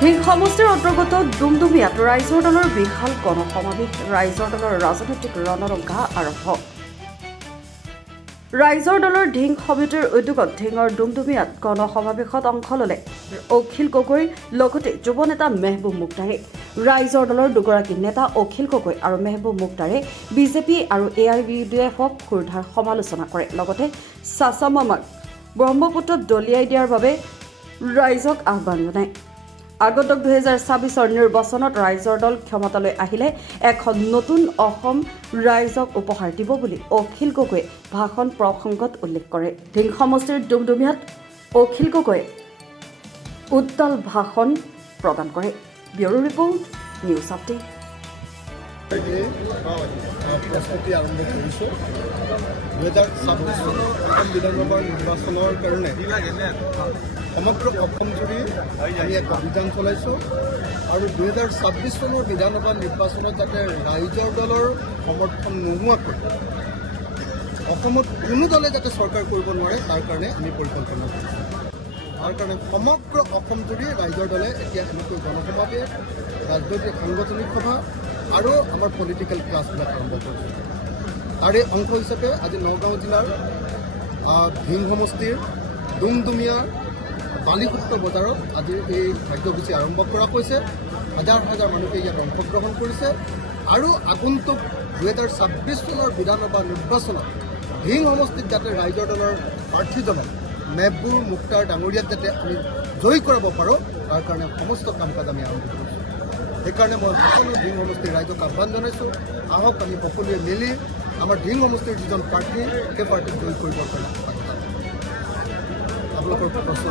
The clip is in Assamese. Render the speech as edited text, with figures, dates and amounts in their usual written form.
ঢিং সমষ্টিৰ অন্তৰ্গত ডুমডুমিয়াত ৰাইজৰ দলৰ বিশাল গণসমাৱেশ ৰাইজৰ দলৰ ৰাজনৈতিক ৰণৰংঘা আৰম্ভ ৰাইজৰ দলৰ ঢিং সমিতিৰ উদ্যোগত ঢিঙৰ ডুমডুমিয়াত গণসমাৱেশত অংশ ল'লে অখিল গগৈ লগতে যুৱ নেতা মেহবুব মুক্তাৰে ৰাইজৰ দলৰ দুগৰাকী নেতা অখিল গগৈ আৰু মেহবুব মুক্তাৰে বিজেপি আৰু AIUDFক ক্ষুৰধাৰ সমালোচনা কৰে লগতে চাচা মামাক ব্ৰহ্মপুত্ৰত দলিয়াই দিয়াৰ বাবে ৰাইজক আহ্বান জনায় আগন্তুক 2026 নিৰ্বাচনত ৰাইজৰ দল ক্ষমতালৈ আহিলে এখন নতুন অসম ৰাইজক উপহাৰ দিব বুলি অখিল গগৈয়ে ভাষণ প্ৰসংগত উল্লেখ কৰে ঢিং সমষ্টিৰ ডুমডুমিয়াত অখিল গগৈয়ে উত্তাল ভাষণ প্ৰদান কৰে ব্যুৰো ৰিপৰ্ট নিউজ আপডেট প্ৰস্তুতি আৰম্ভ কৰিছোঁ 2026 চনৰ বিধানসভাৰ নিৰ্বাচনৰ কাৰণে সমগ্ৰ অসম জুৰি আমি এক অভিযান চলাইছোঁ আৰু 2026 চনৰ বিধানসভা নিৰ্বাচনত যাতে ৰাইজৰ দলৰ সমৰ্থন নোহোৱাকৈ অসমত কোনো দলে যাতে চৰকাৰ কৰিব নোৱাৰে তাৰ কাৰণে আমি পৰিকল্পনা কৰিছোঁ তাৰ কাৰণে সমগ্ৰ অসম জুৰি ৰাইজৰ দলে এতিয়া এনেকৈ গণসমাৱেশ ৰাজনৈতিক সাংগঠনিক সভা আৰু আমাৰ পলিটিকেল ক্লাছবিলাক আৰম্ভ কৰিছে তাৰে অংশ হিচাপে আজি নগাঁও জিলাৰ ঢিং সমষ্টিৰ ডুমডুমিয়াৰ বালিসূত্ৰ বজাৰত আজি এই কাৰ্যসূচী আৰম্ভ কৰা হৈছে হাজাৰ হাজাৰ মানুহে ইয়াত অংশগ্ৰহণ কৰিছে আৰু আগন্তুক 2026 চনৰ বিধানসভা নিৰ্বাচনত ঢিং সমষ্টিত যাতে ৰাইজৰ দলৰ প্ৰাৰ্থীজনক মেহবুব মুক্তাৰ ডাঙৰীয়াক যাতে আমি জয়ী কৰাব পাৰোঁ তাৰ কাৰণে সমস্ত কাম কাজ আমি আৰম্ভ কৰিছোঁ সেইকাৰণে মই সকলো ঢিং সমষ্টিৰ ৰাইজক আহ্বান জনাইছোঁ আহক আমি সকলোৱে মিলি আমাৰ ঢিং সমষ্টিৰ যিজন প্ৰাৰ্থী সেই প্ৰাৰ্থীক জয়ী কৰিবৰ কাৰণে আপোনালোকৰ প্ৰশ্ন